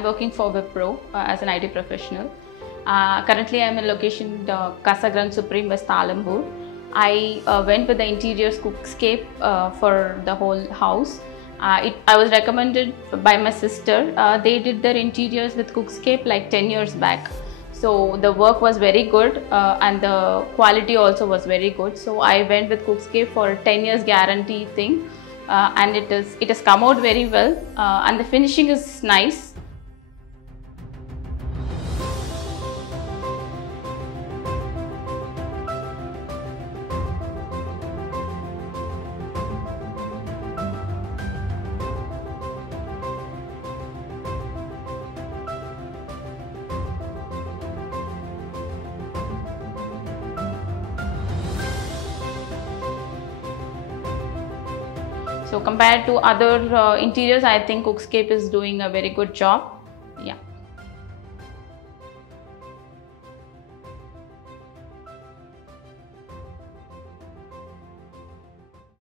I'm working for Wipro as an IT professional. Currently, I'm in location Casa Grande Supreme, West Thalambur. I went with the interiors Cookscape for the whole house. I was recommended by my sister. They did their interiors with Cookscape like 10 years back. So the work was very good and the quality also was very good. So I went with Cookscape for 10 years guarantee thing, and it has come out very well, and the finishing is nice. So compared to other interiors, I think Cookscape is doing a very good job.